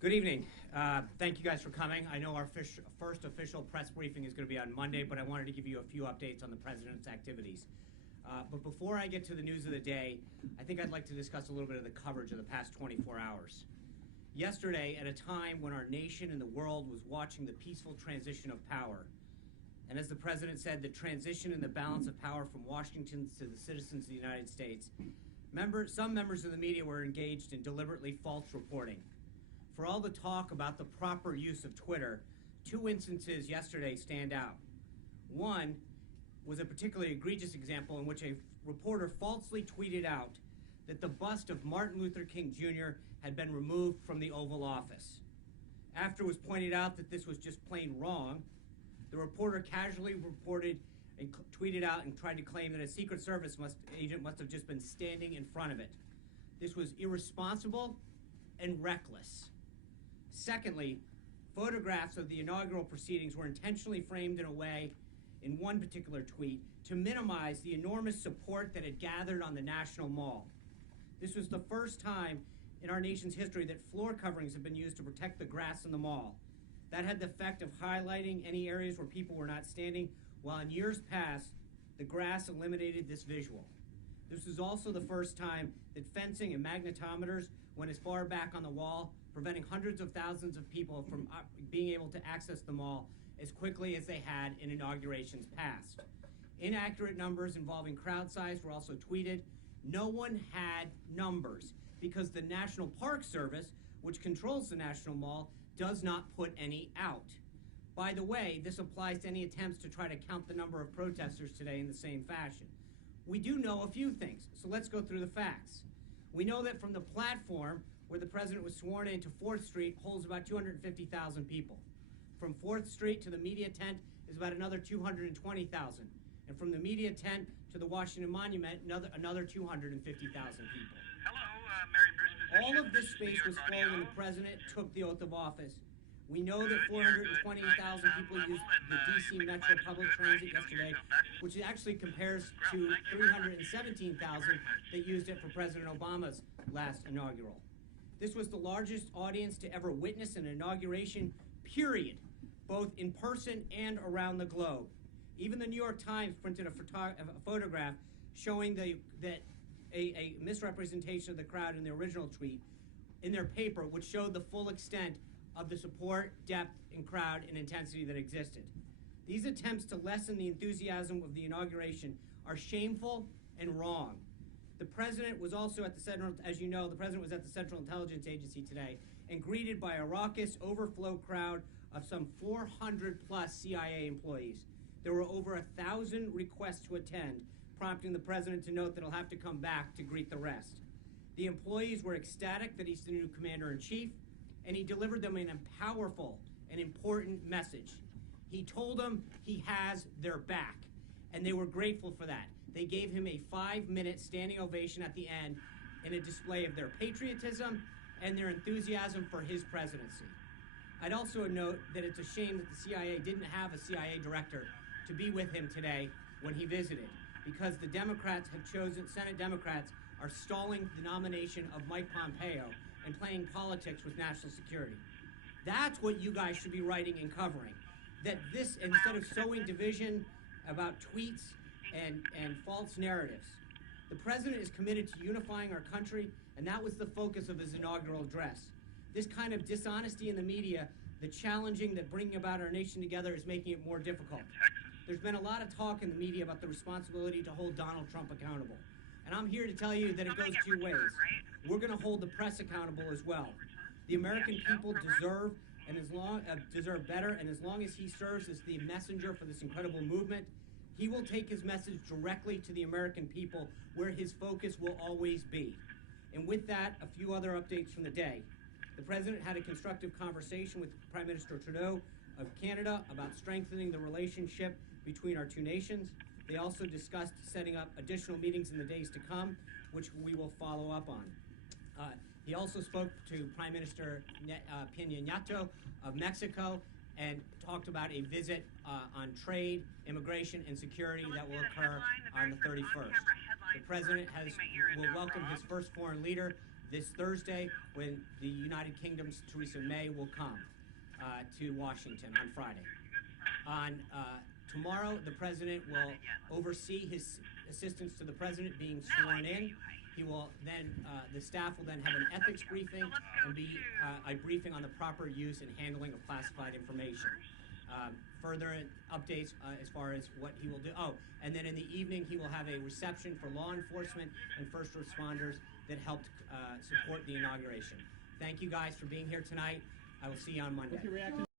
Good evening. Thank you guys for coming. I know our first official press briefing is going to be on Monday, but I wanted to give you a few updates on the president's activities. But before I get to the news of the day, I think I'd like to discuss a little bit of the coverage of the past 24 hours. Yesterday, at a time when our nation and the world was watching the peaceful transition of power, and as the president said, the transition in the balance of power from Washington to the citizens of the United States, some members of the media were engaged in deliberately false reporting. For all the talk about the proper use of Twitter, two instances yesterday stand out. One was a particularly egregious example in which a reporter falsely tweeted out that the bust of Martin Luther King Jr. had been removed from the Oval Office. After it was pointed out that this was just plain wrong, the reporter casually reported and tweeted out and tried to claim that a Secret Service agent must have just been standing in front of it. This was irresponsible and reckless. Secondly, photographs of the inaugural proceedings were intentionally framed in a way, in one particular tweet, to minimize the enormous support that had gathered on the National Mall. This was the first time in our nation's history that floor coverings have been used to protect the grass in the mall. That had the effect of highlighting any areas where people were not standing, while in years past, the grass eliminated this visual. This was also the first time that fencing and magnetometers went as far back on the wall, preventing hundreds of thousands of people from being able to access the mall as quickly as they had in inaugurations past. Inaccurate numbers involving crowd size were also tweeted. No one had numbers because the National Park Service, which controls the National Mall, does not put any out. By the way, this applies to any attempts to try to count the number of protesters today in the same fashion. We do know a few things, so let's go through the facts. We know that from the platform where the president was sworn in to 4th Street holds about 250,000 people. From 4th Street to the media tent is about another 220,000. And from the media tent to the Washington Monument, another 250,000 people. Mary Bruce. All of this space was full when the president took the oath of office. We know that 420,000 people used the D.C. Metro public transit yesterday, which actually compares to 317,000 that used it for President Obama's last inaugural. This was the largest audience to ever witness an inauguration, period, both in person and around the globe. Even the New York Times printed a photograph showing that a misrepresentation of the crowd in the original tweet in their paper, which showed the full extent of the support, depth, and crowd and intensity that existed. These attempts to lessen the enthusiasm of the inauguration are shameful and wrong. The president was also at the Central, as you know, the president was at the Central Intelligence Agency today and greeted by a raucous overflow crowd of some 400 plus CIA employees. There were over 1,000 requests to attend, prompting the president to note that he'll have to come back to greet the rest. The employees were ecstatic that he's the new commander-in-chief, and he delivered them a powerful and important message. He told them he has their back, and they were grateful for that. They gave him a 5-minute standing ovation at the end in a display of their patriotism and their enthusiasm for his presidency. I'd also note that it's a shame that the CIA didn't have a CIA director to be with him today when he visited, because the Democrats have chosen, Senate Democrats are stalling the nomination of Mike Pompeo and playing politics with national security. That's what you guys should be writing and covering. That this, instead of sowing division about tweets and false narratives, the president is committed to unifying our country, and that was the focus of his inaugural address. This kind of dishonesty in the media, the challenging that bringing about our nation together is making it more difficult. There's been a lot of talk in the media about the responsibility to hold Donald Trump accountable. And I'm here to tell you that it goes two ways. We're going to hold the press accountable as well. The American people deserve better, and as long as he serves as the messenger for this incredible movement, he will take his message directly to the American people, where his focus will always be. And with that, a few other updates from the day. The president had a constructive conversation with Prime Minister Trudeau of Canada about strengthening the relationship between our two nations. They also discussed setting up additional meetings in the days to come, which we will follow up on. He also spoke to Prime Minister Peña Nieto of Mexico and talked about a visit on trade, immigration, and security that will occur on the 31st. The president will welcome his first foreign leader this Thursday, when the United Kingdom's Theresa May will come to Washington on Friday. On tomorrow, the president will oversee his assistants to the president being sworn in. He will then, the staff will then have an ethics briefing and be a briefing on the proper use and handling of classified information. Further updates as far as what he will do. Oh, and then in the evening, he will have a reception for law enforcement and first responders that helped support the inauguration. Thank you guys for being here tonight. I will see you on Monday.